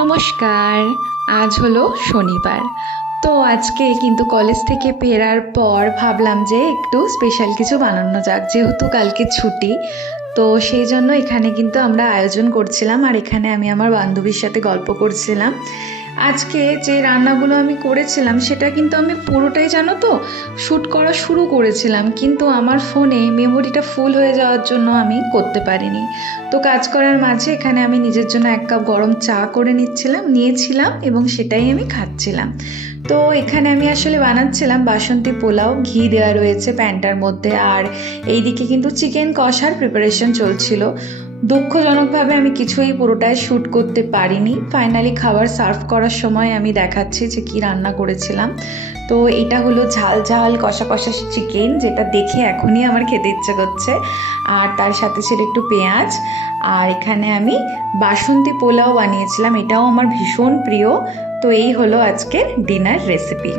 নমস্কার। আজ হলো শনিবার। তো আজকে কিন্তু কলেজ থেকে ফেরার পর ভাবলাম যে একটু স্পেশাল কিছু বানানো যাক। যেহেতু কালকে ছুটি, তো সেই জন্য এখানে কিন্তু আমরা আয়োজন করছিলাম আর এখানে আমি আমার বান্ধবীর সাথে গল্প করছিলাম। আজকে যে রান্নাগুলো আমি করেছিলাম সেটা কিন্তু আমি পুরোটাই জানো তো শ্যুট করা শুরু করেছিলাম, কিন্তু আমার ফোনে মেমোরিটা ফুল হয়ে যাওয়ার জন্য আমি করতে পারিনি। তো কাজ করার মাঝে এখানে আমি নিজের জন্য 1 কাপ গরম চা করে নিয়েছিলাম এবং সেটাই আমি খাচ্ছিলাম। তো এখানে আমি আসলে বানাচ্ছিলাম বাসন্তী পোলাও, ঘি দেওয়া রয়েছে প্যানটার মধ্যে, আর এইদিকে কিন্তু চিকেন কষার প্রিপারেশন চলছিল। দুঃখজনকভাবে আমি কিছুই পুরোটাই শ্যুট করতে পারিনি। ফাইনালি খাবার সার্ভ করার সময় আমি দেখাচ্ছি যে কী রান্না করেছিলাম। তো এটা হলো ঝাল ঝাল কষা কষা চিকেন, যেটা দেখে এখনই আমার খেতে ইচ্ছে করছে। আর তার সাথে ছিল একটু পেঁয়াজ। আর এখানে আমি বাসন্তী পোলাও বানিয়েছিলাম, এটাও আমার ভীষণ প্রিয়। তো এই হলো আজকের ডিনার রেসিপি।